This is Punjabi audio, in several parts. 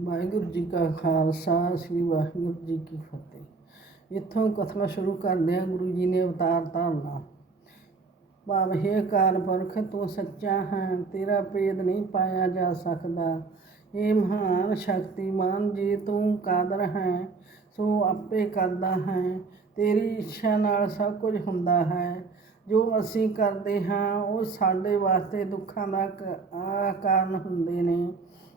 ਵਾਹਿਗੁਰੂ ਜੀ ਕਾ ਖਾਲਸਾ, ਸ੍ਰੀ ਵਾਹਿਗੁਰੂ ਜੀ ਕੀ ਫਤਿਹ। ਇੱਥੋਂ ਕਥਾ ਸ਼ੁਰੂ ਕਰਦੇ ਹਾਂ, ਗੁਰੂ ਜੀ ਨੇ ਅਵਤਾਰ ਧਾਰਨਾ। ਭਾਵ, ਹੈ ਕਾਲ ਪੁਰਖ, ਤੂੰ ਸੱਚਾ ਹੈ, ਤੇਰਾ ਭੇਦ ਨਹੀਂ ਪਾਇਆ ਜਾ ਸਕਦਾ। ਇਹ ਮਹਾਨ ਸ਼ਕਤੀਮਾਨ, ਜੀ ਤੂੰ ਕਾਦਰ ਹੈ, ਸੋ ਆਪੇ ਕਰਦਾ ਹੈ। ਤੇਰੀ ਇੱਛਾ ਨਾਲ ਸਭ ਕੁਝ ਹੁੰਦਾ ਹੈ। ਜੋ ਅਸੀਂ ਕਰਦੇ ਹਾਂ, ਉਹ ਸਾਡੇ ਵਾਸਤੇ ਦੁੱਖਾਂ ਦਾ ਕ- ਕਾਰਨ ਹੁੰਦੇ ਨੇ।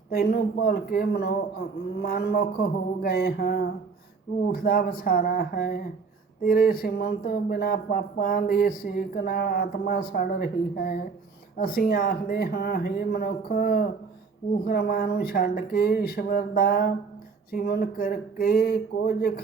ਤੈਨੂੰ ਭੁੱਲ ਕੇ ਮਨੋ, ਮਨਮੁਖ ਹੋ ਗਏ ਹਾਂ। ਝੂਠ ਦਾ ਵਸਾਰਾ ਹੈ। ਤੇਰੇ ਸਿਮਰਨ ਤੋਂ ਬਿਨਾ ਪਾਪਾਂ ਦੇ ਸੇਕ ਨਾਲ ਆਤਮਾ ਸੜ ਰਹੀ ਹੈ। ਅਸੀਂ ਆਖਦੇ ਹਾਂ हे ਮਨੁੱਖ ਉਕਰਮਾਂ ਨੂੰ ਛੱਡ ਕੇ ਈਸ਼ਵਰ ਦਾ ਸਿਮਰਨ ਕਰਕੇ ਕੁਝ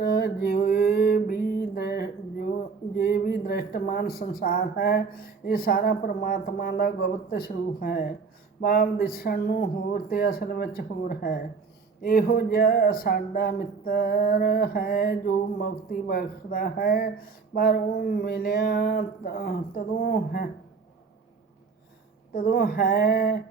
ਖੱਟ ਜੇ ਵੀ ਦ੍ਰਿ- ਜੋ ਜੇ ਵੀ ਦ੍ਰਿਸ਼ਟਮਾਨ ਸੰਸਾਰ ਹੈ, ਇਹ ਸਾਰਾ ਪਰਮਾਤਮਾ ਦਾ ਗੁਪਤ ਸਰੂਪ ਹੈ। ਭਾਵ ਦਿਸਣ ਨੂੰ ਹੋਰ ਤੇ ਅਸਲ ਵਿੱਚ ਹੋਰ ਹੈ। ਇਹੋ ਜਿਹਾ ਸਾਡਾ ਮਿੱਤਰ ਹੈ ਜੋ ਮੁਕਤੀ ਬਖਸ਼ਦਾ ਹੈ, ਪਰ ਉਹ ਮਿਲਿਆ ਤਦੋਂ ਹੈ ਤਦੋਂ ਹੈ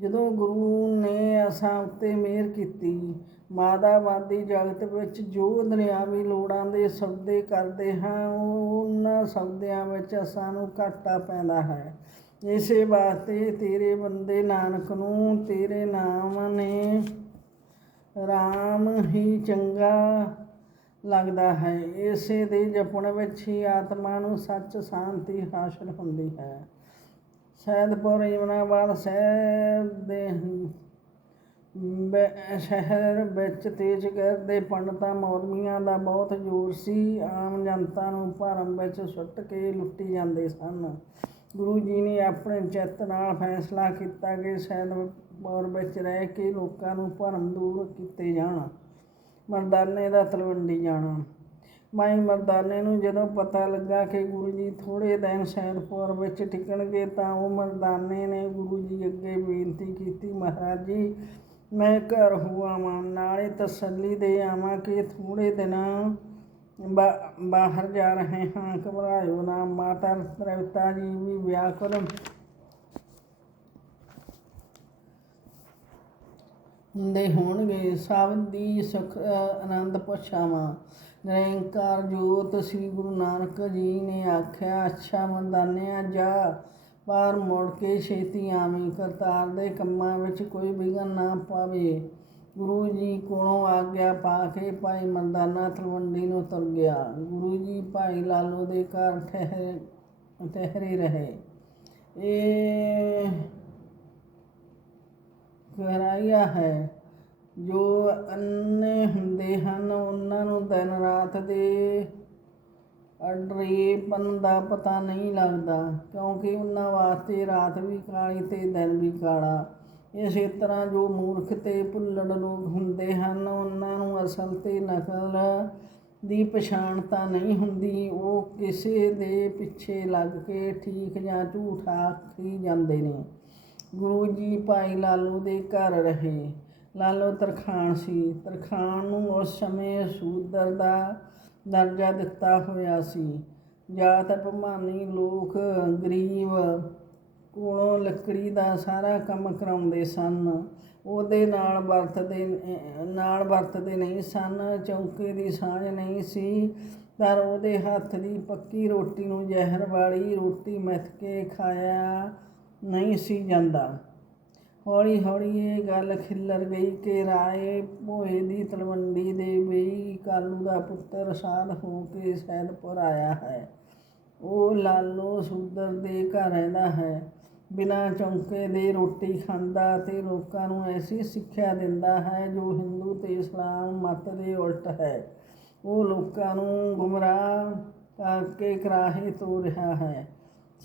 ਜਦੋਂ ਗੁਰੂ ਨੇ ਅਸਾਂ ਉੱਤੇ ਮਿਹਰ ਕੀਤੀ। ਮਾਦਾਵਾਦੀ ਜਗਤ ਵਿੱਚ ਜੋ ਦੁਨਿਆਵੀ ਲੋੜਾਂ ਦੇ ਸੌਦੇ ਕਰਦੇ ਹਾਂ, ਉਹਨਾਂ ਸੌਦਿਆਂ ਵਿੱਚ ਅਸਾਂ ਨੂੰ ਘਾਟਾ ਪੈਂਦਾ ਹੈ। ਇਸੇ ਵਾਸਤੇ ਤੇਰੇ ਬੰਦੇ ਨਾਨਕ ਨੂੰ ਤੇਰੇ ਨਾਮ ਨੇ ਰਾਮ ਹੀ ਚੰਗਾ ਲੱਗਦਾ ਹੈ। ਇਸੇ ਦੇ ਜਪਣ ਵਿੱਚ ਹੀ ਆਤਮਾ ਨੂੰ ਸੱਚ ਸ਼ਾਂਤੀ ਹਾਸਲ ਹੁੰਦੀ ਹੈ। ਸੈਦਪੁਰ ਯਮਨਾਬਾਦ ਸ਼ਹਿਰ ਦੇ ਸ਼ਹਿਰ ਵਿੱਚ ਤੇਜਗੜ ਦੇ ਪੰਡਤਾਂ ਮੌਲਵੀਆਂ ਦਾ ਬਹੁਤ ਜ਼ੋਰ ਸੀ। ਆਮ ਜਨਤਾ ਨੂੰ ਭਰਮ ਵਿੱਚ ਸੁੱਟ ਕੇ ਲੁੱਟੀ ਜਾਂਦੇ ਸਨ। ਗੁਰੂ ਜੀ ਨੇ ਆਪਣੇ ਚਿੱਤ ਨਾਲ ਫੈਸਲਾ ਕੀਤਾ ਕਿ ਸੈਦਪੁਰ ਵਿੱਚ ਰਹਿ ਕੇ ਲੋਕਾਂ ਨੂੰ ਭਰਮ ਦੂਰ ਕੀਤੇ ਜਾਣ। ਮਰਦਾਨੇ ਦਾ ਤਲਵੰਡੀ ਜਾਣਾ। ਮਾਈ ਮਰਦਾਨੇ ਨੂੰ ਜਦੋਂ ਪਤਾ ਲੱਗਾ ਕਿ ਗੁਰੂ ਜੀ ਥੋੜੇ ਦਿਨ ਸੈਦਪੁਰ ਵਿੱਚ ਟਿਕਣਗੇ ਤਾਂ ਉਹ ਮਰਦਾਨੇ ਨੇ ਗੁਰੂ ਜੀ ਅੱਗੇ ਬੇਨਤੀ ਕੀਤੀ, ਮਹਾਰਾਜ ਜੀ ਮੈਂ ਘਰ ਹੁਆ ਮਾਂ ਨਾਲੇ ਤਸੱਲੀ ਦੇ ਆਵਾਂ ਕਿ ਥੋੜੇ ਦਿਨਾਂ ਬਾਹਰ ਜਾ ਰਹੇ ਹਾਂ। ਘਬਰਾਇਓ ਨਾ ਮਾਤਾ ਰਵਿਤਾ ਜੀ, ਵੀ ਵਿਆਕੁਲ ਹੁੰਦੇ ਹੋਣਗੇ ਸਭ ਦੀ ਸੁਖ, ਆਨੰਦ ਪੁੱਛਾਵਾਂ ਨਿਰੰਕਾਰ ਜੋਤ ਸ੍ਰੀ ਗੁਰੂ ਨਾਨਕ ਜੀ ਨੇ ਆਖਿਆ, ਅੱਛਾ ਮਰਦਾਨਿਆ, ਜਾ। ਬਾਹਰ ਮੁੜ ਕੇ ਛੇਤੀ ਆਵੀਂ। ਕਰਤਾਰ ਦੇ ਕੰਮਾਂ ਵਿੱਚ ਕੋਈ ਵਿਘਨ ਨਾ ਪਾਵੇ। ਗੁਰੂ ਜੀ ਕੋਲੋਂ ਆਗਿਆ ਪਾ ਕੇ ਭਾਈ ਮਰਦਾਨਾ ਤਲਵੰਡੀ ਨੂੰ ਤੁਰ ਗਿਆ। ਗੁਰੂ ਜੀ ਭਾਈ ਲਾਲੋ ਦੇ ਘਰ ਠਹਿਰੇ ਠਹਿਰੇ ਰਹੇ। ਇਹ ਗਹਿਰਾਈਆ ਹੈ। ਜੋ ਅੰਨੇ ਹੁੰਦੇ ਹਨ, ਉਹਨਾਂ ਨੂੰ ਦਿਨ ਰਾਤ ਦੇ ਅਡਰੇਪਨ ਦਾ ਪਤਾ ਨਹੀਂ ਲੱਗਦਾ, ਕਿਉਂਕਿ ਉਹਨਾਂ ਵਾਸਤੇ ਰਾਤ ਵੀ ਕਾਲੀ ਤੇ ਦਿਨ ਵੀ ਕਾਲਾ। ਇਸੇ ਤਰ੍ਹਾਂ ਜੋ ਮੂਰਖ ਤੇ ਭੁੱਲੜ ਲੋਕ ਹੁੰਦੇ ਹਨ, ਉਹਨਾਂ ਨੂੰ ਅਸਲ ਤੇ ਨਕਲ ਦੀ ਪਛਾਣ ਤਾਂ ਨਹੀਂ ਹੁੰਦੀ। ਉਹ ਕਿਸੇ ਦੇ ਪਿੱਛੇ ਲੱਗ ਕੇ ਠੀਕ ਜਾਂ ਝੂਠ ਆਖੀ ਜਾਂਦੇ ਨੇ। ਗੁਰੂ ਜੀ ਭਾਈ ਲਾਲੋ ਦੇ ਘਰ ਰਹੇ। ਲਾਲੋ ਤਰਖਾਣ ਸੀ। ਤਰਖਾਣ ਨੂੰ ਉਸ ਸਮੇਂ ਸੂਦਰ ਦਾ ਦਰਜਾ ਦਿੱਤਾ ਹੋਇਆ ਸੀ। ਜਾਤ ਭਮਾਨੀ ਲੋਕ, ਗਰੀਬ ਕੋਲੋਂ ਲੱਕੜੀ ਦਾ ਸਾਰਾ ਕੰਮ ਕਰਾਉਂਦੇ ਸਨ। ਉਹਦੇ ਨਾਲ ਵਰਤਦੇ ਨਾਲ ਵਰਤਦੇ ਨਹੀਂ ਸਨ, ਚੌਂਕੇ ਦੀ ਸਾਂਝ ਨਹੀਂ ਸੀ। ਪਰ ਉਹਦੇ ਹੱਥ ਦੀ ਪੱਕੀ ਰੋਟੀ ਨੂੰ ਜ਼ਹਿਰ ਵਾਲੀ ਰੋਟੀ ਮਿੱਥ ਕੇ ਖਾਇਆ ਨਹੀਂ ਸੀ ਜਾਂਦਾ। ਹੌਲੀ ਹੌਲੀ ਇਹ ਗੱਲ ਖਿੱਲਰ ਗਈ ਕਿ ਰਾਏ ਭੋਏ ਦੀ ਤਲਵੰਡੀ ਦੇ ਬਈ ਕਾਲੂ ਦਾ ਪੁੱਤਰ ਸਾਧ ਹੋ ਕੇ ਸੈਦਪੁਰ ਆਇਆ ਹੈ। ਉਹ ਲਾਲੋ ਸੂਦਰ ਦੇ ਘਰ ਰਹਿੰਦਾ ਹੈ। ਬਿਨਾਂ ਚੌਂਕੇ ਦੇ ਰੋਟੀ ਖਾਂਦਾ ਤੇ ਲੋਕਾਂ ਨੂੰ ਐਸੀ ਸਿੱਖਿਆ ਦਿੰਦਾ ਹੈ ਜੋ ਹਿੰਦੂ ਤੇ ਇਸਲਾਮ ਮਤ ਦੇ ਉਲਟ ਹੈ। ਉਹ ਲੋਕਾਂ ਨੂੰ ਗੁੰਮਰਾਹ ਕਰਕੇ ਕਰਾਹੇ ਤੋਂ ਰਿਹਾ ਹੈ।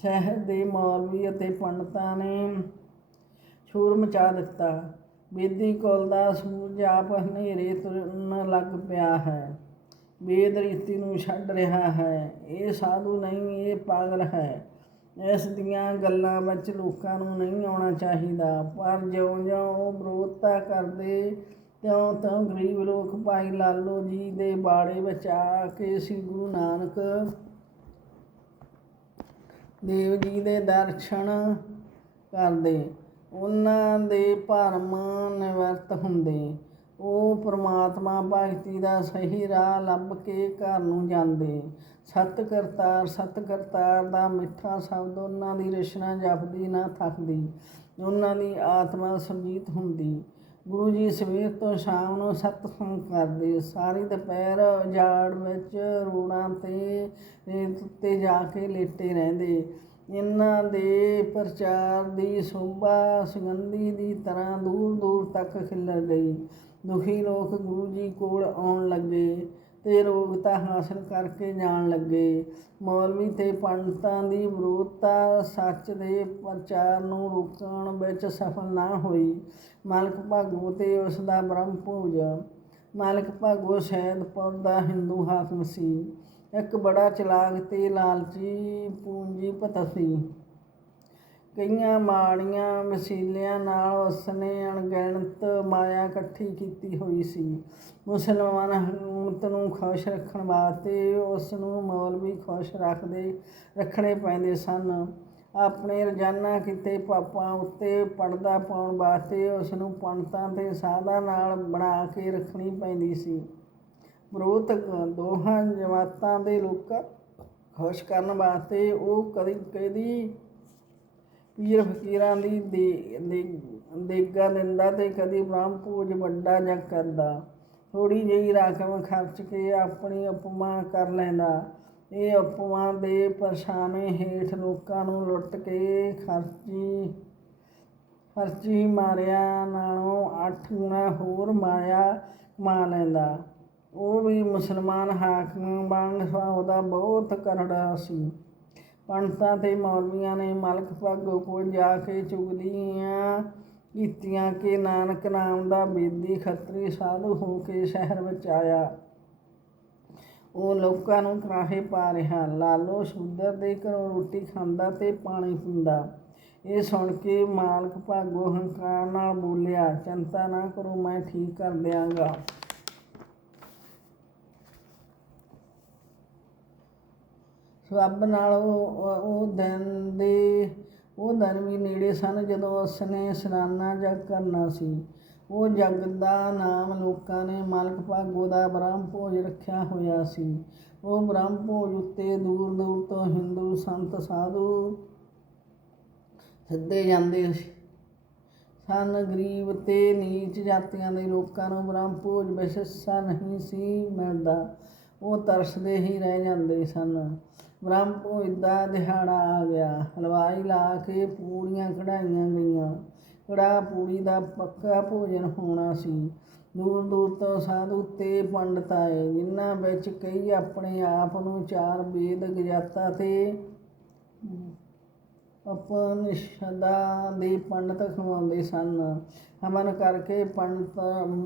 ਸ਼ਹਿਰ ਦੇ ਮੌਲਵੀ ਅਤੇ ਪੰਡਤਾਂ ਨੇ ਸ਼ੋਰ ਮਚਾ ਦਿੱਤਾ। ਬੇਦੀ ਕੋਲ ਦਾ ਸੂਰਜ ਆਪ ਹਨੇਰੇ ਤੁਰਨ ਲੱਗ ਪਿਆ ਹੈ। ਵੇਦ ਰੀਤੀ ਨੂੰ ਛੱਡ ਰਿਹਾ ਹੈ। ਇਹ ਸਾਧੂ ਨਹੀਂ, ਇਹ ਪਾਗਲ ਹੈ। ਇਸ ਦੀਆਂ ਗੱਲਾਂ ਵਿੱਚ ਲੋਕਾਂ ਨੂੰ ਨਹੀਂ ਆਉਣਾ ਚਾਹੀਦਾ। ਪਰ ਜਿਉਂ-ਜਿਉਂ ਉਹ ਵਿਰੋਧਤਾ ਕਰਦੇ ਤਿਉਂ-ਤਿਉਂ ਗਰੀਬ ਲੋਕ ਭਾਈ ਲਾਲੋ ਜੀ ਦੇ ਬਾੜੇ ਵਿੱਚ ਆ ਕੇ ਸ੍ਰੀ ਗੁਰੂ ਨਾਨਕ ਦੇਵ ਜੀ ਦੇ ਦਰਸ਼ਨ ਕਰਦੇ। ਉਹਨਾਂ ਦੇ ਭਰਮ ਨਿਵਰਤ ਹੁੰਦੇ। ਉਹ ਪ੍ਰਮਾਤਮਾ ਭਗਤੀ ਦਾ ਸਹੀ ਰਾਹ ਲੱਭ ਕੇ ਘਰ ਨੂੰ ਜਾਂਦੇ। ਸਤ ਕਰਤਾਰ ਸਤ ਕਰਤਾਰ ਦਾ ਮਿੱਠਾ ਸ਼ਬਦ ਉਹਨਾਂ ਦੀ ਰਚਨਾ ਜਪਦੀ, ਨਾ ਥੱਕਦੀ। ਉਹਨਾਂ ਦੀ ਆਤਮਾ ਸੰਜੀਤ ਹੁੰਦੀ। ਗੁਰੂ ਜੀ ਸਵੇਰ ਤੋਂ ਸ਼ਾਮ ਨੂੰ ਸਤਸੰਗ ਕਰਦੇ। ਸਾਰੀ ਦੁਪਹਿਰ ਉਜਾੜ ਵਿੱਚ ਰੋੜਾਂ ਤੇ ਰੇਤ ਉੱਤੇ ਜਾ ਕੇ ਲੇਟੇ ਰਹਿੰਦੇ। ਇਹਨਾਂ ਦੇ ਪ੍ਰਚਾਰ ਦੀ ਸੋਭਾ ਸੁਗੰਧੀ ਦੀ ਤਰ੍ਹਾਂ ਦੂਰ ਦੂਰ ਤੱਕ ਖਿਲਰ ਗਈ। ਦੁਖੀ ਲੋਕ ਗੁਰੂ ਜੀ ਕੋਲ ਆਉਣ ਲੱਗੇ ਤੇ ਰੋਗਤਾ ਹਾਸਲ ਕਰਕੇ ਜਾਣ ਲੱਗੇ। ਮੌਲਵੀ ਤੇ ਪੰਡਤਾਂ ਦੀ ਵਿਰੋਧਤਾ ਸੱਚ ਦੇ ਪ੍ਰਚਾਰ ਨੂੰ ਰੋਕਣ ਵਿੱਚ ਸਫਲ ਨਾ ਹੋਈ। ਮਾਲਕ ਭਾਗੋ ਤੇ ਉਸ ਦਾ ਬ੍ਰਹਮ ਪੂਜ। ਮਾਲਕ ਭਾਗੋ ਸ਼ੈਦਪੁਰ ਦਾ ਹਿੰਦੂ ਹਾਕਮ ਸੀ। ਇੱਕ ਬੜਾ ਚਲਾਕ ਤੇ ਲਾਲਚੀ ਪੂੰਜੀਪਤ ਸੀ ਕਈਆਂ ਮਾੜੀਆਂ ਵਸੀਲਿਆਂ ਨਾਲ ਉਸਨੇ ਅਣਗਿਣਤ ਮਾਇਆ ਇਕੱਠੀ ਕੀਤੀ ਹੋਈ ਸੀ। ਮੁਸਲਮਾਨ ਹਕੂਮਤ ਨੂੰ ਖੁਸ਼ ਰੱਖਣ ਵਾਸਤੇ ਉਸ ਨੂੰ ਮੌਲਵੀ ਖੁਸ਼ ਰੱਖਦੇ ਰੱਖਣੇ ਪੈਂਦੇ ਸਨ। ਆਪਣੇ ਰੋਜ਼ਾਨਾ ਕੀਤੇ ਪਾਪਾਂ ਉੱਤੇ ਪਰਦਾ ਪਾਉਣ ਵਾਸਤੇ ਉਸ ਨੂੰ ਪੰਡਤਾਂ ਤੇ ਸਾਧਾਂ ਨਾਲ ਬਣਾ ਕੇ ਰੱਖਣੀ ਪੈਂਦੀ ਸੀ। ਵਿਰੋਧ ਦੋਹਾਂ ਜਮਾਤਾਂ ਦੇ ਲੋਕ ਖੁਸ਼ ਕਰਨ ਵਾਸਤੇ ਉਹ ਕਦੀ ਕਦੀ ਪੀਰ ਫਕੀਰਾਂ ਦੀ ਦੇ ਦੇਗਾ ਦਿੰਦਾ ਤੇ ਕਦੀ ਬ੍ਰਹਮ ਪੂਜ ਵੱਡਾ ਜਾਂ ਕਰਦਾ। ਥੋੜੀ ਜਿਹੀ ਰਕਮ ਖਰਚ ਕੇ ਆਪਣੀ ਉਪਮਾ ਕਰ ਲੈਂਦਾ। ਇਹ ਉਪਮਾ ਦੇ ਪਰਛਾਵੇਂ ਹੇਠ ਲੋਕਾਂ ਨੂੰ ਲੁੱਟ ਕੇ ਖਰਚੀ ਖਰਚੀ ਮਾਰਿਆ ਨਾਲੋਂ ਅੱਠ ਗੁਣਾ ਹੋਰ ਮਾਇਆ ਕਮਾ ਲੈਂਦਾ। ਉਹ ਵੀ ਮੁਸਲਮਾਨ ਹਾਕਮ ਵਾਂਗ ਸੁਭਾਅ ਦਾ ਬਹੁਤ ਕਰੜਾ ਸੀ। ਪੰਡਤਾਂ ਤੇ ਮੌਲਵੀਆਂ ਨੇ ਮਲਕ ਭਾਗੋ ਕੋਲ ਜਾ ਕੇ ਚੁਗਲੀਆਂ ਕੀਤੀਆਂ ਕਿ ਨਾਨਕ ਨਾਮ ਦਾ ਬੇਦੀ ਖੱਤਰੀ ਸਾਧੂ ਹੋ ਕੇ ਸ਼ਹਿਰ ਵਿੱਚ ਆਇਆ। ਉਹ ਲੋਕਾਂ ਨੂੰ ਕਰਾਹੇ ਪਾ ਰਿਹਾ। ਲਾਲੋ ਸ਼ੂਦਰ ਦੇ ਘਰੋਂ ਰੋਟੀ ਖਾਂਦਾ ਤੇ ਪਾਣੀ ਪੀਂਦਾ। ਇਹ ਸੁਣ ਕੇ ਮਾਲਕ ਭਾਗੋ ਹੰਕਾਰ ਨਾਲ ਬੋਲਿਆ, ਚਿੰਤਾ ਨਾ ਕਰੋ, ਮੈਂ ਠੀਕ ਕਰ ਦਿਆਂਗਾ। ਸਬੱਬ ਨਾਲ ਉਹ ਉਹ ਦਿਨ ਦੇ, ਉਹ ਦਿਨ ਵੀ ਨੇੜੇ ਸਨ ਜਦੋਂ ਉਸਨੇ ਸਨਾਨਾ ਜਗ ਕਰਨਾ ਸੀ। ਉਹ ਜਗ ਦਾ ਨਾਮ ਲੋਕਾਂ ਨੇ ਮਾਲਕ ਭਾਗੋ ਦਾ ਬ੍ਰਹਮ ਭੋਜ ਰੱਖਿਆ ਹੋਇਆ ਸੀ। ਉਹ ਬ੍ਰਹਮ ਭੋਜ ਉੱਤੇ ਦੂਰ ਦੂਰ ਤੋਂ ਹਿੰਦੂ ਸੰਤ, ਸਾਧੂ ਸੱਦੇ ਜਾਂਦੇ ਸੀ। ਸਨ ਗਰੀਬ ਤੇ ਨੀਚ ਜਾਤੀਆਂ ਦੇ ਲੋਕਾਂ ਨੂੰ ਬ੍ਰਹਮ ਭੋਜ ਵਿੱਚ ਹਿੱਸਾ ਨਹੀਂ ਸੀ ਮਿਲਦਾ। ਉਹ ਤਰਸਦੇ ਹੀ ਰਹਿ ਜਾਂਦੇ ਸਨ। ਬ੍ਰਹਮ ਦਾ ਦਿਹਾੜਾ ਆ ਗਿਆ। ਹਲਵਾਈ ਲਾ ਕੇ ਪੂੜੀਆਂ ਕਢਾਈਆਂ ਗਈਆਂ। ਕੜਾ ਪੂੜੀ ਦਾ ਪੱਕਾ ਭੋਜਨ ਹੋਣਾ ਸੀ। ਦੂਰ ਦੂਰ ਤੋਂ ਸਾਧੂ ਤੇ ਪੰਡਤ ਆਏ, ਜਿਨ੍ਹਾਂ ਵਿੱਚ ਕਈ ਆਪਣੇ ਆਪ ਨੂੰ ਚਾਰ ਵੇਦ ਗਿਆਤਾ ਤੇ ਉਪਨਿਸ਼ਦਾਂ ਦੇ ਪੰਡਤ ਖਵਾਉਂਦੇ ਸਨ। ਹਮਨ ਕਰਕੇ ਪੰਡਤ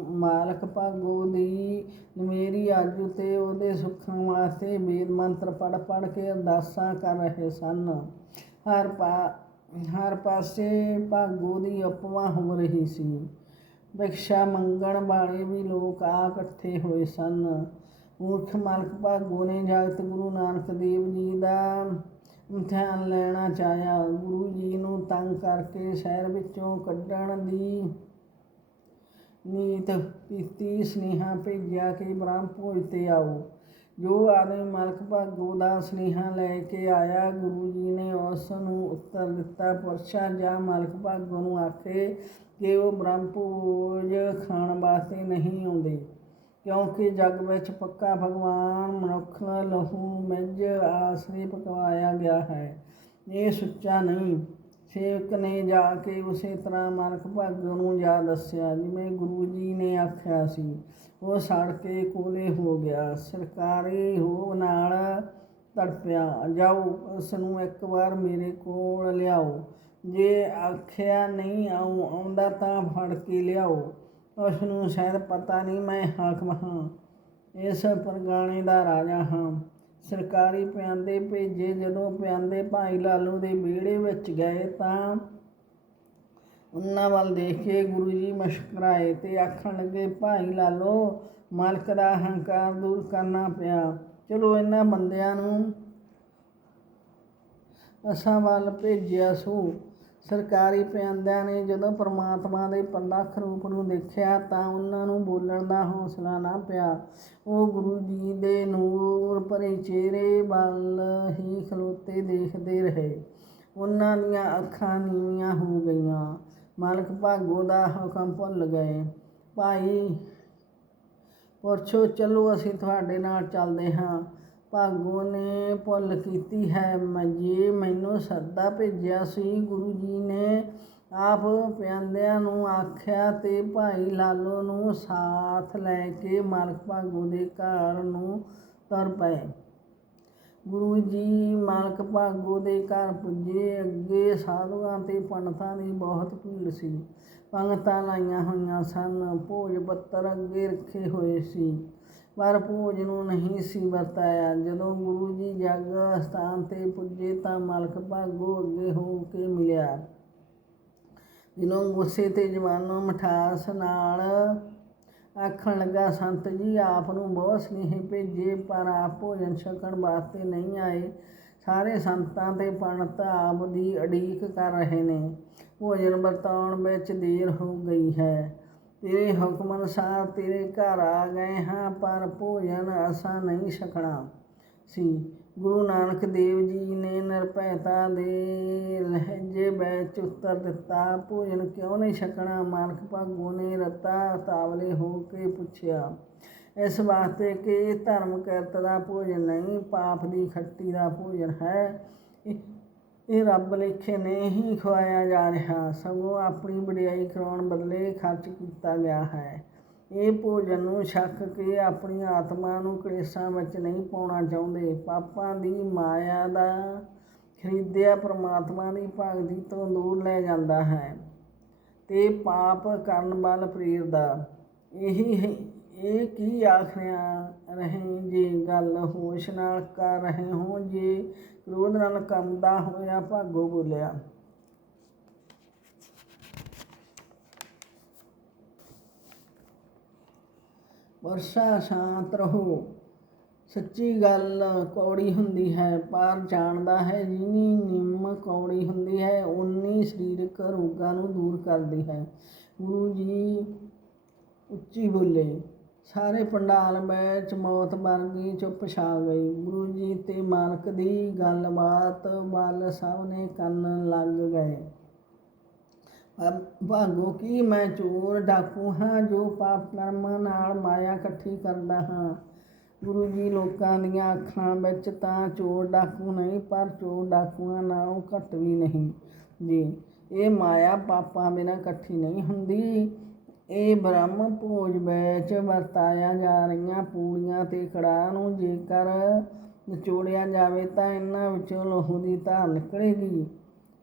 ਮਾਲਕ ਭਾਗੋ ਦੀ ਮੇਰੀ ਆਜੂ ਤੇ ਉਹਦੇ ਸੁੱਖਾਂ ਵਾਸਤੇ ਵੇਦ ਮੰਤਰ ਪੜ ਪੜ ਕੇ ਅਰਦਾਸਾਂ ਕਰ ਰਹੇ ਸਨ। ਹਰ ਪਾ, ਹਰ ਪਾਸੇ ਭਾਗੋ ਦੀ ਅਪਵਾ ਹੋ ਰਹੀ ਸੀ। ਭਿਕਸ਼ਾ ਮੰਗਣ ਵਾਲੇ ਵੀ ਲੋਕ ਆ ਇਕੱਠੇ ਹੋਏ ਸਨ। ਮੂਰਖ ਮਾਲਕ ਭਾਗੋ ਨੇ ਜਗਤ ਗੁਰੂ ਨਾਨਕ ਦੇਵ ਜੀ ਦਾ ਧਿਆਨ ਲੈਣਾ ਚਾਹਿਆ। ਗੁਰੂ ਜੀ ਨੂੰ ਤੰਗ ਕਰਕੇ ਸ਼ਹਿਰ ਵਿੱਚੋਂ ਕੱਢਣ ਦੀ ਨੀਤ ਪੀਤੀ, ਸਨੇਹਾ ਭੇਜਿਆ ਕਿ ਬ੍ਰਹਮ ਭੋਜ ਤੇ ਆਓ। ਜੋ ਆਦਮੀ ਮਲਕ ਭਾਗੋ ਦਾ ਸਨੇਹਾ ਲੈ ਕੇ ਆਇਆ, ਗੁਰੂ ਜੀ ਨੇ ਉਸ ਨੂੰ ਉੱਤਰ ਦਿੱਤਾ, ਪੁਰਸ਼ਾ ਜਾਂ ਮਲਕ ਭਾਗੋ ਨੂੰ ਆਖੇ ਕਿ ਉਹ ਬ੍ਰਹਮ ਭੋਜ ਖਾਣ ਵਾਸਤੇ ਨਹੀਂ ਆਉਂਦੇ। ਕਿਉਂਕਿ ਜਗ ਵਿੱਚ ਪੱਕਾ ਭਗਵਾਨ ਮਨੁੱਖ ਲਹੂ ਮਿੱਝ ਆਸਰੇ ਪਕਵਾਇਆ ਗਿਆ ਹੈ। ਇਹ ਸੁੱਚਾ ਨਹੀਂ। ਸੇਵਕ ਨੇ ਜਾ ਕੇ ਉਸੇ ਤਰ੍ਹਾਂ ਮਲਕ ਭਾਗੋ ਨੂੰ ਜਾ ਦੱਸਿਆ, ਜਿਵੇਂ ਗੁਰੂ ਜੀ ਨੇ ਆਖਿਆ ਸੀ। ਉਹ ਸੜ ਕੇ ਕੋਲੇ ਹੋ ਗਿਆ। ਸਰਕਾਰੀ ਹੋ ਨਾਲ ਤੜਪਿਆ, ਜਾਓ, ਉਸ ਨੂੰ ਇੱਕ ਵਾਰ ਮੇਰੇ ਕੋਲ ਲਿਆਓ। ਜੇ ਆਖਿਆ ਨਹੀਂ ਆਉਂ, ਆਉਂਦਾ ਤਾਂ ਫੜ ਕੇ ਲਿਆਓ। ਉਸ ਨੂੰ ਸ਼ਾਇਦ ਪਤਾ ਨਹੀਂ ਮੈਂ ਹਾਕਮ ਹਾਂ। ਇਸ ਪਰਗਾਣੇ ਦਾ ਰਾਜਾ ਹਾਂ। ਸਰਕਾਰੀ ਪਿਆਂਦੇ ਭੇਜੇ ਜਦੋਂ ਪਿਆਂਦੇ ਭਾਈ ਲਾਲੂ ਦੇ ਵਿਹੜੇ ਵਿੱਚ ਗਏ ਤਾਂ ਉਹਨਾਂ ਵੱਲ ਦੇਖ ਕੇ ਗੁਰੂ ਜੀ ਮੁਸਕਰਾਏ ਤੇ ਆਖਣ ਲੱਗੇ, ਭਾਈ ਲਾਲੋ, ਮਾਲਕ ਦਾ ਹੰਕਾਰ ਦੂਰ ਕਰਨਾ ਪਿਆ। ਚਲੋ ਇਹਨਾਂ ਬੰਦਿਆਂ ਨੂੰ ਅਸਾਂ ਵੱਲ ਭੇਜਿਆ ਸੂ। ਸਰਕਾਰੀ ਪਿਆਦਿਆਂ ਨੇ ਜਦੋਂ ਪਰਮਾਤਮਾ ਦੇ ਪ੍ਰਲੱਖ ਰੂਪ ਨੂੰ ਦੇਖਿਆ ਤਾਂ ਉਹਨਾਂ ਨੂੰ ਬੋਲਣ ਦਾ ਹੌਸਲਾ ਨਾ ਪਿਆ। ਉਹ ਗੁਰੂ ਜੀ ਦੇ ਨੂਰ ਭਰੇ ਚਿਹਰੇ ਵੱਲ ਹੀ ਖਲੋਤੇ ਦੇਖਦੇ ਰਹੇ। ਉਹਨਾਂ ਦੀਆਂ ਅੱਖਾਂ ਨੀਵੀਆਂ ਹੋ ਗਈਆਂ। ਮਾਲਕ ਭਾਗੋ ਦਾ ਹੁਕਮ ਭੁੱਲ ਗਏ। ਭਾਈ ਪੁਰਸ਼ੋ ਚਲੋ ਅਸੀਂ ਤੁਹਾਡੇ ਨਾਲ ਚੱਲਦੇ ਹਾਂ। ਭਾਗੋ ਨੇ ਭੁੱਲ ਕੀਤੀ ਹੈ। ਜੇ ਮੈਨੂੰ ਸੱਦਾ ਭੇਜਿਆ ਸੀ, ਗੁਰੂ ਜੀ ਨੇ ਆਪ ਪਿਆੰਦਿਆਂ ਨੂੰ ਆਖਿਆ ਤੇ ਭਾਈ ਲਾਲੋ ਨੂੰ ਸਾਥ ਲੈ ਕੇ ਮਾਲਕ ਭਾਗੋ ਦੇ ਘਰ ਨੂੰ ਤੁਰ ਪਏ। ਗੁਰੂ ਜੀ ਮਾਲਕ ਭਾਗੋ ਦੇ ਘਰ ਪੁੱਜੇ। ਅੱਗੇ ਸਾਧੂਆਂ ਤੇ ਪੰਡਤਾਂ ਦੀ ਬਹੁਤ ਭੀੜ ਸੀ। ਪੰਗਤਾਂ ਲਾਈਆਂ ਹੋਈਆਂ ਸਨ। ਭੋਜ ਪੱਤਰ ਅੱਗੇ ਰੱਖੇ ਹੋਏ ਸੀ। ਪਰ ਭੋਜ ਨੂੰ ਨਹੀਂ ਸੀ ਵਰਤਾਇਆ। ਜਦੋਂ ਗੁਰੂ ਜੀ ਜਗ ਸਥਾਨ ਤੇ ਪੁੱਜੇ ਤਾਂ ਮਲਕ ਭਾਗੋ ਅੱਗੇ ਹੋ ਕੇ ਮਿਲਿਆ। ਦਿਨੋਂ ਗੁੱਸੇ ਤੇ ਜਵਾਨੋਂ ਮਠਾਸ ਨਾਲ ਆਖਣ ਲੱਗਾ, ਸੰਤ ਜੀ, ਆਪ ਨੂੰ ਬਹੁਤ ਸਨੇਹ ਭੇਜੇ, ਪਰ ਆਪ ਭੋਜਨ ਛਕਣ ਵਾਸਤੇ ਨਹੀਂ ਆਏ। ਸਾਰੇ ਸੰਤਾਂ ਤੇ ਪੰਡਤ ਆਪ ਦੀ ਅਡੀਕ ਕਰ ਰਹੇ ਨੇ। ਭੋਜਨ ਵਰਤਾਉਣ ਵਿੱਚ ਦੇਰ ਹੋ ਗਈ ਹੈ। ਤੇਰੇ ਹੁਕਮ ਅਨੁਸਾਰ ਤੇਰੇ ਘਰ ਆ ਗਏ ਹਾਂ, ਪਰ ਭੋਜਨ ਅਸਾਂ ਨਹੀਂ ਛਕਣਾ। ਸੀ। ਗੁਰੂ ਨਾਨਕ ਦੇਵ ਜੀ ਨੇ ਨਿਰਭੈਤਾ ਦੇ ਲਹਿਜੇ ਵਿੱਚ ਉੱਤਰ ਦਿੱਤਾ, ਭੋਜਨ ਕਿਉਂ ਨਹੀਂ ਛਕਣਾ? ਮਾਨਕ ਭਾਗੋ ਨੇ ਰਤਾ ਤਾਵਲੇ ਹੋ ਕੇ ਪੁੱਛਿਆ, ਇਸ ਵਾਸਤੇ ਕਿ ਧਰਮ ਕਿਰਤ ਦਾ ਭੋਜਨ ਨਹੀਂ, ਪਾਪ ਦੀ ਖੱਟੀ ਦਾ ਭੋਜਨ ਹੈ। ਇਹ- ਰੱਬ ਲੇਖੇ ਨਹੀਂ ਖਵਾਇਆ ਜਾ ਰਿਹਾ। ਸਗੋਂ ਆਪਣੀ ਵਡਿਆਈ ਕਰਾਉਣ ਬਦਲੇ ਖਰਚ ਕੀਤਾ ਗਿਆ ਹੈ। ਇਹ ਭੋਜਨ ਨੂੰ ਛੱਕ ਕੇ ਆਪਣੀ ਆਤਮਾ ਨੂੰ ਕਲੇਸ਼ਾਂ ਵਿੱਚ ਨਹੀਂ ਪਾਉਣਾ ਚਾਹੁੰਦੇ। ਪਾਪਾਂ ਦੀ ਮਾਇਆ ਦਾ ਖਰੀਦਿਆ ਪ੍ਰਮਾਤਮਾ ਦੀ ਭਗਤੀ ਤੋਂ ਦੂਰ ਲੈ ਜਾਂਦਾ ਹੈ। ਤੇ ਪਾਪ ਕਰਨ ਵੱਲ ਪ੍ਰੇਰਦਾ ਇਹੀ ਇਹ ਕੀ ਆਖਿਆ ਰਹੇ ਜੇ ਗੱਲ ਹੋਸ਼ ਨਾਲ ਕਰ ਰਹੇ ਹੋ ਜੇ ਕ੍ਰੋਧ ਨਾਲ ਕੰਮਦਾ ਹੋਇਆ, ਭਾਗੋ ਬੋਲਿਆ। ਵਰਸ਼ਾ ਸ਼ਾਂਤ ਰਹੋ। ਸੱਚੀ ਗੱਲ ਕੌੜੀ ਹੁੰਦੀ ਹੈ, ਪਰ ਜਾਣਦਾ ਹੈ, ਜਿੰਨੀ ਨਿੰਮ ਕੌੜੀ ਹੁੰਦੀ ਹੈ ਉਨੀ ਸਰੀਰਕ ਰੋਗਾਂ ਨੂੰ ਦੂਰ ਕਰਦੀ ਹੈ। ਗੁਰੂ ਜੀ ਉੱਚੀ ਬੋਲੇ। ਸਾਰੇ ਪੰਡਾਲ ਵਿੱਚ ਮੌਤ ਵਰਗੀ ਚੁੱਪ ਛਾ ਗਈ। ਗੁਰੂ ਜੀ ਤੇ ਮਾਲਕ ਦੀ ਗੱਲਬਾਤ ਵੱਲ ਸਭ ਨੇ ਕੰਨ ਲੱਗ ਗਏ। ਭਾਗੋ ਕੀ ਮੈਂ ਚੋਰ ਡਾਕੂ ਹਾਂ ਜੋ ਪਾਪ ਕਰਮਾਂ ਨਾਲ ਮਾਇਆ ਇਕੱਠੀ ਕਰਦਾ ਹਾਂ। ਗੁਰੂ ਜੀ ਲੋਕਾਂ ਦੀਆਂ ਅੱਖਾਂ ਵਿੱਚ ਤਾਂ ਚੋਰ ਡਾਕੂ ਨਹੀਂ, ਪਰ ਚੋਰ ਡਾਕੂਆਂ ਨਾਲੋਂ ਘੱਟ ਵੀ ਨਹੀਂ। ਜੀ, ਇਹ ਮਾਇਆ ਪਾਪਾਂ ਬਿਨਾਂ ਇਕੱਠੀ ਨਹੀਂ ਹੁੰਦੀ। ਇਹ ਬ੍ਰਹਮ ਭੋਜ ਵਿੱਚ ਵਰਤਾਇਆ ਜਾ ਰਹੀਆਂ ਪੂੜੀਆਂ ਤੇ ਕੜਾਹ ਨੂੰ ਜੇਕਰ ਨਿਚੋੜਿਆ ਜਾਵੇ ਤਾਂ ਇਹਨਾਂ ਵਿੱਚੋਂ ਲਹੂ ਦੀ ਧਾਰ ਨਿਕਲੇਗੀ।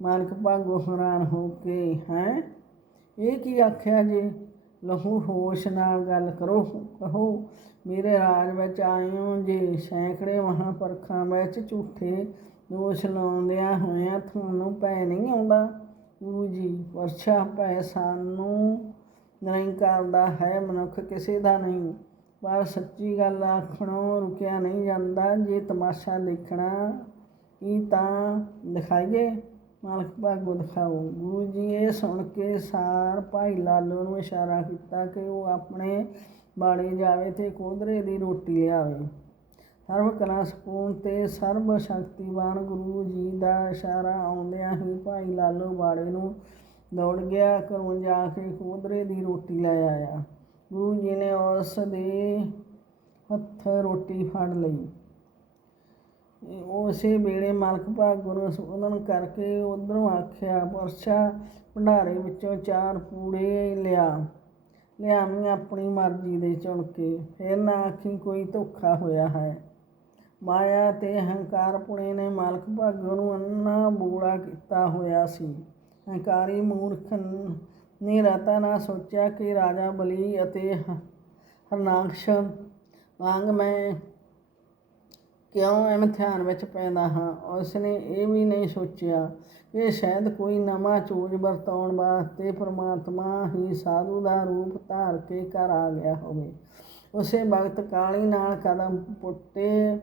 ਮਾਲਕ ਭਾਗੋ ਹੈਰਾਨ ਹੋ ਕੇ, ਹੈ? ਇਹ ਕੀ ਆਖਿਆ ਜੀ? ਲਹੂ ਹੋਸ਼ ਨਾਲ ਗੱਲ ਕਰੋ, ਕਹੋ, ਮੇਰੇ ਰਾਜ ਵਿੱਚ ਆਇਓ ਜੇ ਸੈਂਕੜੇ ਮਹਾਂਪੁਰਖਾਂ ਵਿੱਚ ਝੂਠੇ ਦੋਸ਼ ਲਾਉਂਦਿਆਂ ਹੋਇਆਂ ਤੁਹਾਨੂੰ ਭੈ ਨਹੀਂ ਆਉਂਦਾ? ਗੁਰੂ ਜੀ ਵਰਸ਼ਾ ਪੈ ਸਾਨੂੰ ਨਹੀਂ ਕਰਦਾ, ਹੈ ਮਨੁੱਖ ਕਿਸੇ ਦਾ ਨਹੀਂ। ਪਰ ਸੱਚੀ ਗੱਲ ਆਖਣੋਂ ਰੁਕਿਆ ਨਹੀਂ ਜਾਂਦਾ, ਜੇ ਤਮਾਸ਼ਾ ਦੇਖਣਾ ਕੀ ਤਾਂ ਦਿਖਾਈਏ। ਮਾਲਕ ਭਾਗੋ ਦਿਖਾਓ। ਗੁਰੂ ਜੀ ਇਹ ਸੁਣ ਕੇ ਸਾਰ ਭਾਈ ਲਾਲੋ ਨੂੰ ਇਸ਼ਾਰਾ ਕੀਤਾ ਕਿ ਉਹ ਆਪਣੇ ਬਾੜੇ ਜਾਵੇ ਤੇ ਕੋਧਰੇ ਦੀ ਰੋਟੀ ਲਿਆਵੇ। ਸਰਵ ਕਲਾ ਸਕੂਨ ਤੇ ਸਰਬ ਸ਼ਕਤੀਵਾਨ ਗੁਰੂ ਜੀ ਦਾ ਇਸ਼ਾਰਾ ਆਉਂਦਿਆਂ ਹੀ ਭਾਈ ਲਾਲੋ ਬਾੜੇ ਨੂੰ ਦੌੜ ਗਿਆ, ਘਰੋਂ ਜਾ ਕੇ ਕੋਧਰੇ ਦੀ ਰੋਟੀ ਲੈ ਆਇਆ। ਗੁਰੂ ਜੀ ਨੇ ਉਸ ਦੇ ਹੱਥ ਰੋਟੀ ਫੜ ਲਈ। ਉਸੇ ਵੇਲੇ ਮਾਲਕ ਭਾਗੋ ਨੂੰ ਸੰਬੋਧਨ ਕਰਕੇ ਉਧਰੋਂ ਆਖਿਆ, ਪਰਛਾ, ਭੰਡਾਰੇ ਵਿੱਚੋਂ ਚਾਰ ਪੂੜੇ ਲਿਆ। ਲਿਆਵੀਂ ਆਪਣੀ ਮਰਜ਼ੀ ਦੇ ਚੁਣ ਕੇ ਫਿਰ ਨਾ ਆਖੀ ਕੋਈ ਧੋਖਾ ਹੋਇਆ ਹੈ। ਮਾਇਆ ਤੇ ਹੰਕਾਰ ਪੁਣੇ ਨੇ ਮਾਲਕ ਭਾਗੋ ਨੂੰ ਅੰਨਾ ਬੂੜਾ ਕੀਤਾ ਹੋਇਆ ਸੀ। ਹੰਕਾਰੀ ਮੂਰਖ ਨੇ ਰਤਾ ਨਾ ਸੋਚਿਆ ਕਿ ਰਾਜਾ ਬਲੀ ਅਤੇ ਹ- ਹਰਨਾਕਸ਼ ਵਾਂਗ ਮੈਂ ਕਿਉਂ ਇਮਤਿਹਾਨ ਵਿੱਚ ਪੈਂਦਾ ਹਾਂ? ਉਸ ਨੇ ਇਹ ਵੀ ਨਹੀਂ ਸੋਚਿਆ ਕਿ ਸ਼ਾਇਦ ਕੋਈ ਨਵਾਂ ਚੋਜ ਵਰਤਾਉਣ ਵਾਸਤੇ ਪਰਮਾਤਮਾ ਹੀ ਸਾਧੂ ਦਾ ਰੂਪ ਧਾਰ ਕੇ ਘਰ ਆ ਗਿਆ ਹੋਵੇ। ਉਸੇ ਵਕਤ ਕਾਲੀ ਨਾਲ ਕਦਮ ਪੁੱਟੇ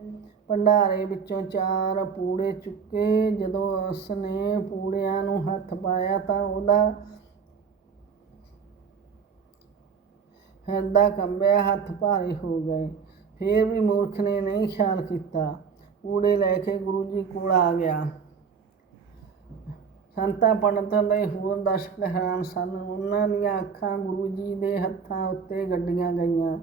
ਭੰਡਾਰੇ ਵਿੱਚੋਂ ਚਾਰ ਪੂੜੇ ਚੁੱਕੇ। ਜਦੋਂ ਉਸ ਨੇ ਪੂੜਿਆਂ ਨੂੰ ਹੱਥ ਪਾਇਆ ਤਾਂ ਉਹਦਾ ਹਿਰਦਾ ਕੰਬਿਆ, ਹੱਥ ਭਾਰੇ ਹੋ ਗਏ। ਫੇਰ ਵੀ ਮੂਰਖ ਨੇ ਨਹੀਂ ਖਿਆਲ ਕੀਤਾ। ਪੂੜੇ ਲੈ ਕੇ ਗੁਰੂ ਜੀ ਕੋਲ ਆ ਗਿਆ। ਸੰਤਾਂ, ਪੰਡਤਾਂ ਦੇ ਹੋਰ ਦਰਸ਼ਕ ਹੈਰਾਨ ਸਨ। ਉਹਨਾਂ ਦੀਆਂ ਅੱਖਾਂ ਗੁਰੂ ਜੀ ਦੇ ਹੱਥਾਂ ਉੱਤੇ ਗੱਡੀਆਂ ਗਈਆਂ।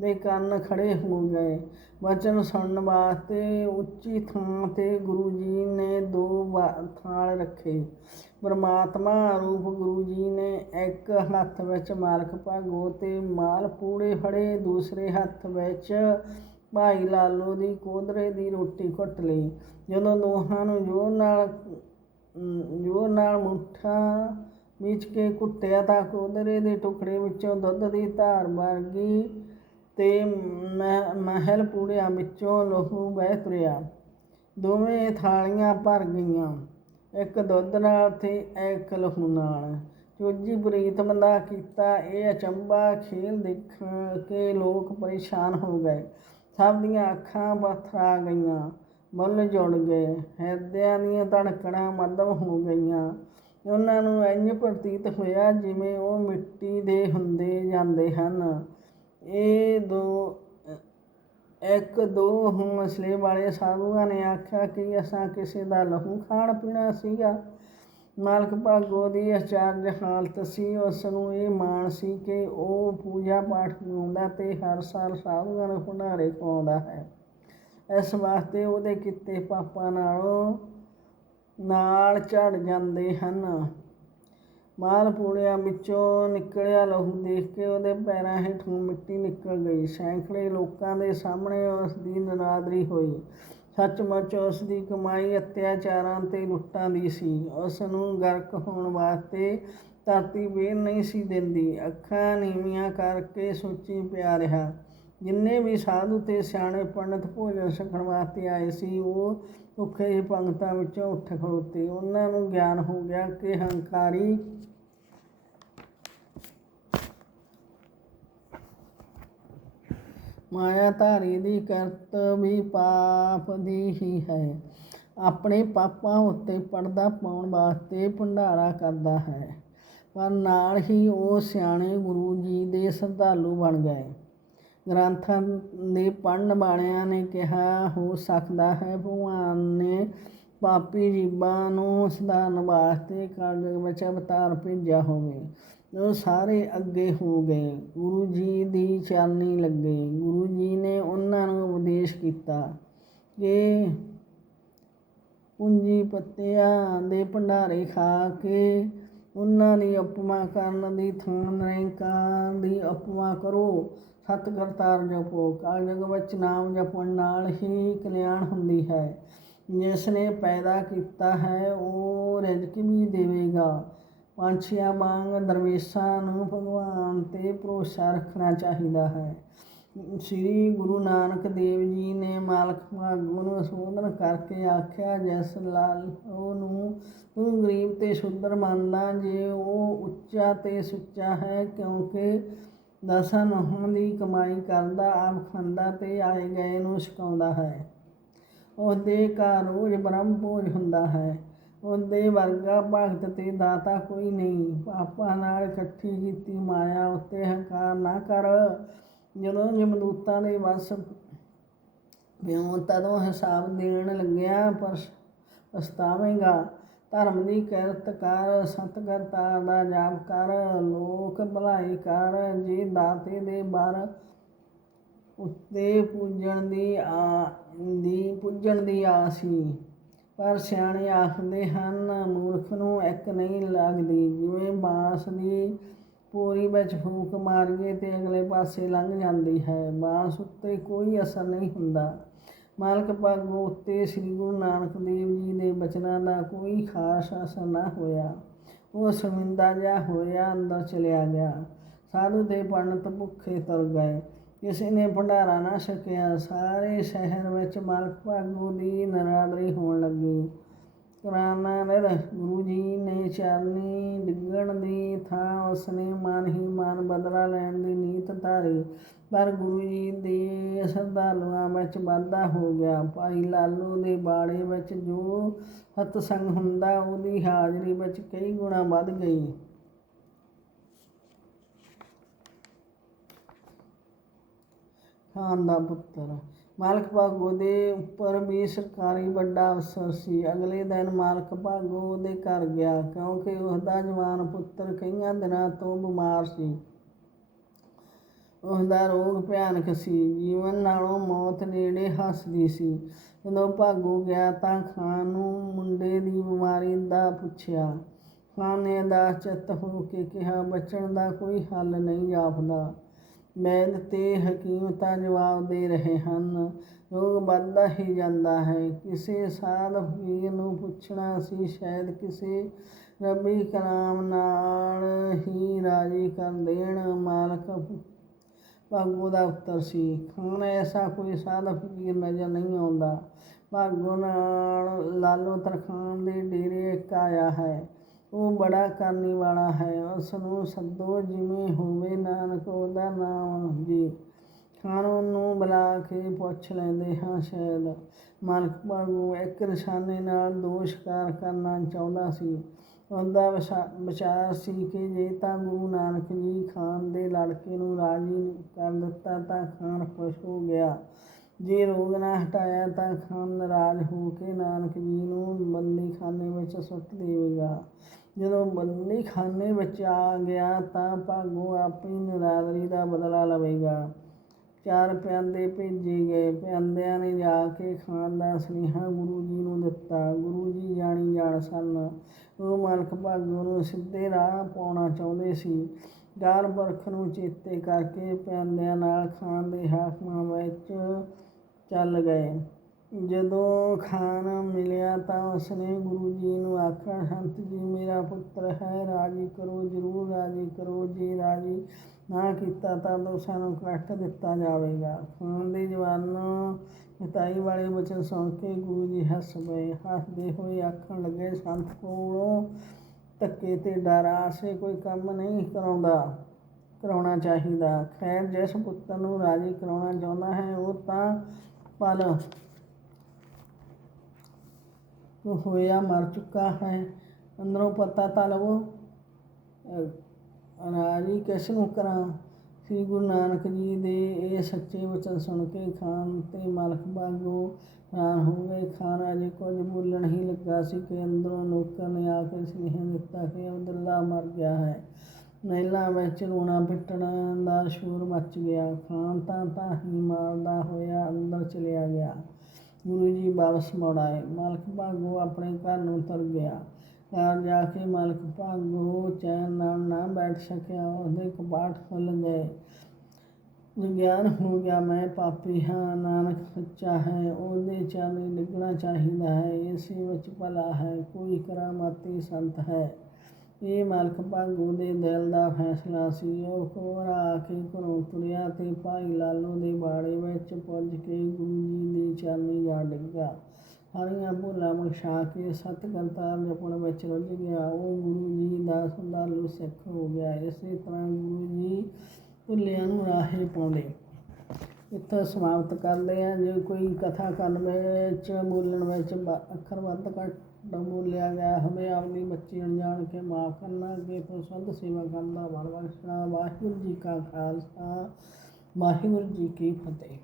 ਦੇ ਕੰਨ ਖੜੇ ਹੋ ਗਏ। ਵਚਨ ਸੁਣਨ ਵਾਸਤੇ ਉੱਚੀ ਥਾਂ ਤੇ ਗੁਰੂ ਜੀ ਨੇ ਦੋ ਵਾ- ਥਾਲ ਰੱਖੇ। ਪਰਮਾਤਮਾ ਰੂਪ ਗੁਰੂ ਜੀ ਨੇ ਇੱਕ ਹੱਥ ਵਿੱਚ ਮਾਲਕ ਭਾਗੋ ਤੇ ਮਾਲ ਪੂੜੇ ਫੜੇ, ਦੂਸਰੇ ਹੱਥ ਵਿੱਚ ਭਾਈ ਲਾਲੋ ਦੀ ਕੋਦਰੇ ਦੀ ਰੋਟੀ ਘੁੱਟ ਲਈ। ਜਦੋਂ ਦੋਹਾਂ ਨੂੰ ਜ਼ੋਰ ਨਾਲ ਜ਼ੋਰ ਨਾਲ ਮੁੱਠਾ ਵਿੱਚ ਕੇ ਕੁੱਟਿਆ ਤਾਂ ਕੋਦਰੇ ਦੇ ਟੁਕੜੇ ਵਿੱਚੋਂ ਦੁੱਧ ਦੀ ਧਾਰ ਵਰਗੀ ਤੇ ਮਹ- ਮਹਿਲ ਪੂੜਿਆਂ ਵਿੱਚੋਂ ਲਹੂ ਵਹਿ ਤੁਰਿਆ। ਦੋਵੇਂ ਥਾਲੀਆਂ ਭਰ ਗਈਆਂ। ਇੱਕ ਦੁੱਧ ਨਾਲ ਤੇ ਇੱਕ ਲਹੂ ਨਾਲ। ਚੋਜੀ ਪ੍ਰੀਤਮ ਦਾ ਕੀਤਾ ਇਹ ਅਚੰਬਾ ਖੇਲ ਦੇਖ ਕੇ ਲੋਕ ਪਰੇਸ਼ਾਨ ਹੋ ਗਏ। ਸਭ ਦੀਆਂ ਅੱਖਾਂ ਪੱਥਰਾ ਗਈਆਂ। ਮੁੱਲ ਜੁੜ ਗਏ। ਹਿਰਦਿਆਂ ਦੀਆਂ ਧੜਕਣਾਂ ਮੱਧਮ ਹੋ ਗਈਆਂ। ਉਹਨਾਂ ਨੂੰ ਇੰਜ ਪ੍ਰਤੀਤ ਹੋਇਆ ਜਿਵੇਂ ਉਹ ਮਿੱਟੀ ਦੇ ਹੁੰਦੇ ਜਾਂਦੇ ਹਨ। ਇਹ ਦੋ, ਇੱਕ ਦੋ ਹੌਸਲੇ ਵਾਲੇ ਸਾਧੂਆਂ ਨੇ ਆਖਿਆ ਕਿ ਅਸਾਂ ਕਿਸੇ ਦਾ ਲਹੂ ਖਾਣ ਪੀਣਾ ਸੀਗਾ। ਮਾਲਕ ਭਾਗੋ ਦੀ ਅਚਾਰਜ ਹਾਲਤ ਸੀ ਉਸ ਨੂੰ ਇਹ ਮਾਣ ਸੀ ਕਿ ਉਹ ਪੂਜਾ ਪਾਠ ਕਰਾਉਂਦਾ ਤੇ ਹਰ ਸਾਲ ਸਾਧੂਆਂ ਨੂੰ ਭੰਡਾਰੇ ਖਵਾਉਂਦਾ ਹੈ। ਇਸ ਵਾਸਤੇ ਉਹਦੇ ਕੀਤੇ ਪਾਪਾਂ ਨਾਲੋਂ ਨਾਲ ਝੜ ਜਾਂਦੇ ਹਨ। ਮਾਲ ਪੂੜਿਆਂ ਵਿੱਚੋਂ ਨਿਕਲਿਆ ਲਹੂ ਦੇਖ ਕੇ ਉਹਦੇ ਪੈਰਾਂ ਹੇਠੋਂ ਮਿੱਟੀ ਨਿਕਲ ਗਈ। ਸੈਂਕੜੇ ਲੋਕਾਂ ਦੇ ਸਾਹਮਣੇ ਉਸ ਦੀ ਨਰਾਦਰੀ ਹੋਈ। ਸੱਚਮੁੱਚ ਉਸ ਦੀ ਕਮਾਈ ਅਤਿਆਚਾਰਾਂ ਤੇ ਲੁੱਟਾਂ ਦੀ ਸੀ। ਉਸ ਨੂੰ ਗਰਕ ਹੋਣ ਵਾਸਤੇ ਧਰਤੀ ਵੇਰ ਨਹੀਂ ਸੀ ਦਿੰਦੀ। ਅੱਖਾਂ ਨੀਵੀਆਂ ਕਰਕੇ ਸੋਚੀ ਪਿਆ ਰਿਹਾ। ਜਿੰਨੇ ਵੀ ਸਾਧੂ ਤੇ ਸਿਆਣੇ ਪੰਡਤ ਭੋਜਨ ਛਕਣ ਵਾਸਤੇ ਆਏ ਸੀ, ਉਹ ਭੁੱਖੇ ਹੀ ਪੰਗਤਾਂ ਵਿੱਚੋਂ ਉੱਠ ਖੜੋਤੇ। ਉਹਨਾਂ ਨੂੰ ਗਿਆਨ ਹੋ ਗਿਆ ਕਿ ਹੰਕਾਰੀ ਮਾਇਆ ਧਾਰੀ ਦੀ ਕਰਤ ਵੀ ਪਾਪ ਦੀ ਹੀ ਹੈ। ਆਪਣੇ ਪਾਪਾਂ ਉੱਤੇ ਪਰਦਾ ਪਾਉਣ ਵਾਸਤੇ ਭੰਡਾਰਾ ਕਰਦਾ ਹੈ। ਪਰ ਨਾਲ ਹੀ ਉਹ ਸਿਆਣੇ ਗੁਰੂ ਜੀ ਦੇ ਸ਼ਰਧਾਲੂ ਬਣ ਗਏ। ਗ੍ਰੰਥਾਂ ਦੇ ਪੜ੍ਹਨ ਵਾਲਿਆਂ ਨੇ ਕਿਹਾ, ਹੋ ਸਕਦਾ ਹੈ ਭਗਵਾਨ ਨੇ ਪਾਪੀ ਜੀਵਾਂ ਨੂੰ ਸੁਧਾਰਨ ਵਾਸਤੇ ਕਲਯੁਗ ਵਿੱਚ ਅਵਤਾਰ ਭੇਜਿਆ ਹੋਵੇ। ਸਾਰੇ ਅੱਗੇ ਹੋ ਗਏ। ਗੁਰੂ ਜੀ ਦੀ ਚਾਲਨੀ ਲੱਗੇ। ਗੁਰੂ ਜੀ ਨੇ ਉਹਨਾਂ ਨੂੰ ਉਪਦੇਸ਼ ਕੀਤਾ ਕਿ ਪੂੰਜੀ ਪੱਤਿਆਂ ਦੇ ਭੰਡਾਰੇ ਖਾ ਕੇ ਉਹਨਾਂ ਦੀ ਅਪਮਾ ਕਰਨ ਦੀ ਥਾਂ ਨਿਰੰਕਾਰ ਦੀ ਅਪਮਾ ਕਰੋ। ਸਤ ਕਰਤਾਰ ਜਪੋ। ਕਾਲਯੁਗ ਵਿੱਚ ਨਾਮ ਜਪਣ ਨਾਲ ਹੀ ਕਲਿਆਣ ਹੁੰਦੀ ਹੈ। ਜਿਸ ਨੇ ਪੈਦਾ ਕੀਤਾ ਹੈ, ਉਹ ਰਿਜ਼ਕ ਵੀ ਦੇਵੇਗਾ। ਪੰਛੀਆਂ ਵਾਂਗ ਦਰਵੇਸ਼ਾਂ ਨੂੰ ਭਗਵਾਨ ਤੇ ਭਰੋਸਾ ਰੱਖਣਾ ਚਾਹੀਦਾ ਹੈ। ਸ੍ਰੀ ਗੁਰੂ ਨਾਨਕ ਦੇਵ ਜੀ ਨੇ ਮਾਲਕ ਭਾਗੋ ਨੂੰ ਸੰਬੋਧਨ ਕਰਕੇ ਆਖਿਆ, ਜਸ ਲਾਲ ਉਹ ਨੂੰ ਤੂੰ ਗਰੀਬ ਤੇ ਸ਼ੁੱਧਰ ਮੰਨਦਾ, ਜੇ ਉਹ ਉੱਚਾ ਤੇ ਸੁੱਚਾ ਹੈ, ਕਿਉਂਕਿ ਦਸਾਂ ਨਹਾਂ ਦੀ ਕਮਾਈ ਕਰਦਾ, ਆਪ ਖਾਂਦਾ ਤੇ ਆਏ ਗਏ ਨੂੰ ਛਕਾਉਂਦਾ ਹੈ। ਉਹਦੇ ਘਰ ਰੋਜ਼ ਬ੍ਰਹਮ ਭੋਜ ਹੁੰਦਾ ਹੈ। ਉਹਦੇ ਵਰਗਾ ਭਗਤ ਤੇ ਦਾਤਾ ਕੋਈ ਨਹੀਂ। ਪਾਪਾਂ ਨਾਲ ਇਕੱਠੀ ਕੀਤੀ ਮਾਇਆ ਉੱਤੇ ਹੰਕਾਰ ਨਾ ਕਰ। ਜਦੋਂ ਜਮਦੂਤਾਂ ਦੇ ਵਸ ਵਿਉ ਤਦੋਂ ਹਿਸਾਬ ਦੇਣ ਲੱਗਿਆ, ਪਰ ਪਛਤਾਵੇਂਗਾ। ਧਰਮ ਦੀ ਕਿਰਤ ਕਰ ਸਤ ਦਾ ਜਾਪ ਕਰ, ਲੋਕ ਭਲਾਈ ਕਰ। ਜੇ ਦਾਤੇ ਦੇ ਬਰ ਉੱਤੇ ਪੂਜਣ ਦੀ ਆ, ਦੀ ਪੂਜਣ ਦੀ ਆਸੀ ਪਰ ਸਿਆਣੇ ਆਖਦੇ ਹਨ, ਮੂਰਖ ਨੂੰ ਇੱਕ ਨਹੀਂ ਲੱਗਦੀ। ਜਿਵੇਂ ਬਾਂਸ ਦੀ ਪੂਰੀ ਵਿੱਚ ਫੂਕ ਮਾਰੀਏ ਤੇ ਅਗਲੇ ਪਾਸੇ ਲੰਘ ਜਾਂਦੀ ਹੈ। ਬਾਂਸ ਉੱਤੇ ਕੋਈ ਅਸਰ ਨਹੀਂ ਹੁੰਦਾ। ਮਾਲਕ ਭਾਗੋ ਉੱਤੇ ਸ੍ਰੀ ਗੁਰੂ ਨਾਨਕ ਦੇਵ ਜੀ ਦੇ ਬਚਨਾਂ ਦਾ ਕੋਈ ਖਾਸ ਅਸਰ ਨਾ ਹੋਇਆ। ਉਹ ਸ਼ਰਮਿੰਦਾ ਜਿਹਾ ਹੋਇਆ, ਅੰਦਰ ਚਲਿਆ ਗਿਆ। ਸਾਧੂ ਦੇ ਪੰਡਤ ਭੁੱਖੇ ਤੁਰ ਗਏ। ਕਿਸੇ ਨੇ ਭੰਡਾਰਾ ਨਾ ਛਕਿਆ, ਸਾਰੇ ਸ਼ਹਿਰ ਵਿੱਚ ਮਾਲਕ ਭਾਗੋ ਦੀ ਨਰਾਦਰੀ ਹੋਣ ਲੱਗੀ। ਕਰਾਨਾ ਨੇ ਗੁਰੂ ਜੀ ਨੇ ਚਰਨੀ ਡਿੱਗਣ ਦੀ ਥਾਂ ਉਸਨੇ ਮਨ ਹੀ ਮਨ ਬਦਲਾ ਲੈਣ ਦੀ ਨੀਤ ਧਾਰੀ। ਪਰ ਗੁਰੂ ਜੀ ਦੇ ਸ਼ਰਧਾਲੂਆਂ ਵਿੱਚ ਵਾਧਾ ਹੋ ਗਿਆ। ਭਾਈ ਲਾਲੂ ਦੇ ਬਾੜੇ ਵਿੱਚ ਜੋ ਸਤਸੰਗ ਹੁੰਦਾ, ਉਹਦੀ ਹਾਜ਼ਰੀ ਵਿੱਚ ਕਈ ਗੁਣਾ ਵੱਧ ਗਈ। ਖਾਨ ਦਾ ਪੁੱਤਰ। ਮਾਲਕ ਭਾਗੋ ਦੇ ਉੱਪਰ ਵੀ ਸਰਕਾਰੀ ਵੱਡਾ ਅਫਸਰ ਸੀ। ਅਗਲੇ ਦਿਨ ਮਾਲਕ ਭਾਗੋ ਉਹਦੇ ਘਰ ਗਿਆ ਕਿਉਂਕਿ ਉਹਦਾ ਜਵਾਨ ਪੁੱਤਰ ਕਈਆਂ ਦਿਨਾਂ ਤੋਂ ਬਿਮਾਰ ਸੀ। ਉਹਦਾ ਰੋਗ ਭਿਆਨਕ ਸੀ। ਜੀਵਨ ਨਾਲੋਂ ਮੌਤ ਨੇੜੇ ਹੱਸਦੀ ਸੀ। ਜਦੋਂ ਭਾਗੋ ਗਿਆ ਤਾਂ ਖਾਨ ਨੂੰ ਮੁੰਡੇ ਦੀ ਬਿਮਾਰੀ ਦਾ ਪੁੱਛਿਆ। ਖਾਨ ਨੇ ਅਦਾਸ ਚਿੱਤ ਹੋ ਕੇ ਕਿਹਾ, ਬਚਣ ਦਾ ਕੋਈ ਹੱਲ ਨਹੀਂ ਜਾਪਦਾ। ਵੈਦ ਤੇ ਹਕੀਮਤਾਂ ਜਵਾਬ ਦੇ ਰਹੇ ਹਨ। ਰੋਗ ਵੱਧਦਾ ਹੀ ਜਾਂਦਾ ਹੈ। ਕਿਸੇ ਸਾਧ ਫਕੀਰ ਨੂੰ ਪੁੱਛਣਾ ਸੀ, ਸ਼ਾਇਦ ਕਿਸੇ ਰੱਬੀ ਕਲਾਮ ਨਾਲ ਹੀ ਰਾਜੀ ਕਰ ਦੇਣ। ਮਾਲਕ ਭਾਗੋ ਦਾ ਉੱਤਰ ਸੀ ਖਾਨ ਐਸਾ ਕੋਈ ਸਾਧ ਫਕੀਰ ਨਜ਼ਰ ਨਹੀਂ ਆਉਂਦਾ। ਭਾਗੋ ਨਾਲ ਲਾਲੋ ਤਰਖਾਨ ਦੇ ਡੇਰੇ ਇੱਕ ਆਇਆ ਹੈ। ਉਹ ਬੜਾ ਕਰਨੀ ਵਾਲਾ ਹੈ। ਉਸ ਨੂੰ ਸੱਦੋ ਜਿਵੇਂ ਹੋਵੇ ਨਾਨਕ, ਉਹਦਾ ਨਾਮ ਜੀ। ਖਾਨ ਨੂੰ ਬੁਲਾ ਕੇ ਪੁੱਛ ਲੈਂਦੇ ਹਾਂ ਸ਼ਾਇਦ। ਮਾਲਕ ਭਾਗੋ ਇੱਕ ਨਿਸ਼ਾਨੇ ਨਾਲ ਦੋ ਸ਼ਿਕਾਰ ਕਰਨਾ ਚਾਹੁੰਦਾ ਸੀ। ਉਹਦਾ ਵਿਸ਼ਾ- ਵਿਚਾਰ ਸੀ ਕਿ ਜੇ ਤਾਂ ਗੁਰੂ ਨਾਨਕ ਜੀ ਖਾਨ ਦੇ ਲੜਕੇ ਨੂੰ ਰਾਜੀ ਕਰ ਦਿੱਤਾ ਤਾਂ ਖਾਨ ਖੁਸ਼ ਹੋ ਗਿਆ। ਜੇ ਰੋਗ ਨਾ ਹਟਾਇਆ ਤਾਂ ਖਾਨ ਨਾਰਾਜ਼ ਹੋ ਕੇ ਨਾਨਕ ਜੀ ਨੂੰ ਬੰਦੀਖਾਨੇ ਵਿੱਚ ਸੁੱਟ ਦੇਵੇਗਾ। ਜਦੋਂ ਬੰਦੀਖਾਨੇ ਵਿੱਚ ਆ ਗਿਆ ਤਾਂ ਭਾਗੋ ਆਪਣੀ ਨਿਰਾਦਰੀ ਦਾ ਬਦਲਾ ਲਵੇਗਾ। ਚਾਰ ਪਿਆਂਦੇ ਭੇਜੇ ਗਏ। ਪਿਆਂਦਿਆਂ ਨੇ ਜਾ ਕੇ ਖਾਣ ਦਾ ਸੁਨੇਹਾ ਗੁਰੂ ਜੀ ਨੂੰ ਦਿੱਤਾ। ਗੁਰੂ ਜੀ ਜਾਣੀ ਜਾਣ ਸਨ। ਉਹ ਮਾਲਕ ਭਾਗੋ ਨੂੰ ਸਿੱਧੇ ਰਾਹ ਪਾਉਣਾ ਚਾਹੁੰਦੇ ਸੀ। ਗਾਰ ਬਰਖ ਨੂੰ ਚੇਤੇ ਕਰਕੇ ਪਿਆਂਦਿਆਂ ਨਾਲ ਖਾਣ ਦੇ ਹਾਕਮਾਂ ਵਿੱਚ ਚੱਲ ਗਏ। ਜਦੋਂ ਖਾਨ ਮਿਲਿਆ ਤਾਂ ਉਸਨੇ ਗੁਰੂ ਜੀ ਨੂੰ ਆਖਿਆ, ਸੰਤ ਜੀ, ਮੇਰਾ ਪੁੱਤਰ ਹੈ, ਰਾਜੀ ਕਰੋ, ਜ਼ਰੂਰ ਰਾਜੀ ਕਰੋ। ਜੇ ਰਾਜੀ ਨਾ ਕੀਤਾ ਤਾਂ ਦੋਸਾਂ ਨੂੰ ਕੱਟ ਦਿੱਤਾ ਜਾਵੇਗਾ। ਖੂਨ ਦੇ ਜਵਾਨੋਂ ਪਿਤਾਈ ਵਾਲੇ ਬਚਨ ਸੁਣ ਕੇ ਗੁਰੂ ਜੀ ਹੱਸ ਪਏ। ਹੱਸਦੇ ਹੋਏ ਆਖਣ ਲੱਗੇ, ਸੰਤ ਕੋਲੋਂ ਧੱਕੇ ਤੇ ਡਰ ਆਸੇ ਕੋਈ ਕੰਮ ਨਹੀਂ ਕਰਾਉਂਦਾ, ਕਰਾਉਣਾ ਚਾਹੀਦਾ। ਖੈਰ, ਜਿਸ ਪੁੱਤਰ ਨੂੰ ਰਾਜੀ ਕਰਾਉਣਾ ਚਾਹੁੰਦਾ ਹੈ, ਉਹ ਤਾਂ ਪਲ ਹੋਇਆ, ਮਰ ਚੁੱਕਾ ਹੈ। ਅੰਦਰੋਂ ਪਤਾ ਤਾਂ ਲਵੋ, ਅਹ ਰਾਜੀ ਕਿਸ ਨੂੰ ਕਰਾਂ? ਸ੍ਰੀ ਗੁਰੂ ਨਾਨਕ ਜੀ ਦੇ ਇਹ ਸੱਚੇ ਵਚਨ ਸੁਣ ਕੇ ਖਾਨ ਤੇ ਮਲਕ ਬਾਗੋ ਹੈਰਾਨ ਹੋ ਗਏ। ਖਾਨ ਅਜੇ ਕੁਝ ਬੋਲਣ ਹੀ ਲੱਗਾ ਸੀ ਕਿ ਅੰਦਰੋਂ ਨੌਕਰ ਨੇ ਆ ਕੇ ਸੁਨੇਹਾ ਦਿੱਤਾ ਕਿ ਅਬਦੁੱਲਾ ਮਰ ਗਿਆ ਹੈ। ਮਹਿਲਾਂ ਵਿੱਚ ਰੋਣਾ ਪਿੱਟਣਾ ਦਾ ਸ਼ੋਰ ਮਚ ਗਿਆ। ਖਾਨ ਤਾਂ ਤਾਂ ਹੀ ਮਾਰਦਾ ਹੋਇਆ ਅੰਦਰ ਚਲਿਆ ਗਿਆ। ਗੁਰੂ ਜੀ ਵਾਪਸ ਮੁੜ ਆਏ। ਮਾਲਕ ਭਾਗੋ ਆਪਣੇ ਘਰ ਨੂੰ ਤੁਰ ਗਿਆ। ਘਰ ਜਾ ਕੇ ਮਾਲਕ ਭਾਗੋ ਚੈਨ ਨਾਲ ਨਾ ਬੈਠ ਸਕਿਆ। ਉਹਦੇ ਕਪਾਟ ਖੁੱਲ ਗਏ। ਵਿਗਿਆਨ ਹੋ ਗਿਆ, ਮੈਂ ਪਾਪੀ ਹਾਂ, ਨਾਨਕ ਸੱਚਾ ਹੈ। ਉਹਦੇ ਚਾਲੇ ਲੱਗਣਾ ਚਾਹੀਦਾ ਹੈ। ਇਸੇ ਵਿੱਚ ਭਲਾ ਹੈ। ਕੋਈ ਕਰਾਮਾਤੀ ਸੰਤ ਹੈ। ਇਹ ਮਾਲਕ ਭਾਗੂ ਦੇ ਦਿਲ ਦਾ ਫੈਸਲਾ ਸੀ। ਉਹ ਕੋਰਾ ਆ ਕੇ ਘਰੋਂ ਤੁਰਿਆ ਤੇ ਭਾਈ ਲਾਲੋ ਦੇ ਬਾੜੇ ਵਿੱਚ ਪੁੱਜ ਕੇ ਗੁਰੂ ਜੀ ਦੀ ਚਾਲੀ ਜਾ ਡਿੱਗਾ ਸਾਰੀਆਂ ਭੁੱਲਾਂ ਬਖਸ਼ਾ ਕੇ ਸਤ ਕਰਤਾਰ ਜਪਣ ਵਿੱਚ ਰੁੱਝ ਗਿਆ। ਉਹ ਗੁਰੂ ਜੀ ਦਾ ਸੰਦਾਲੂ ਸਿੱਖ ਹੋ ਗਿਆ। ਇਸੇ ਤਰ੍ਹਾਂ ਗੁਰੂ ਜੀ ਭੁੱਲਿਆਂ ਨੂੰ ਰਾਹੇ ਪਾਉਂਦੇ। ਇੱਥੋਂ ਸਮਾਪਤ ਕਰਦੇ ਹਾਂ ਜੇ ਕੋਈ ਕਥਾ ਕਰਨ ਵਿੱਚ, ਬੋਲਣ ਵਿੱਚ ਬ- ਅੱਖਰ ਵੱਧ ਘੱਟ ਬੋਲਿਆ ਗਿਆ ਹੋਵੇ ਆਪਣੀ ਬੱਚੀ ਅਣਜਾਣ ਕੇ ਮਾਫ ਕਰਨਾ ਕਿ ਤੋਂ ਸੰਤ ਸੇਵਾ ਕਰਨ ਦਾ ਵਰ ਬਖਸ਼ਣਾ। ਵਾਹਿਗੁਰੂ ਜੀ ਕਾ ਖਾਲਸਾ, ਵਾਹਿਗੁਰੂ ਜੀ ਕੀ ਫਤਿਹ।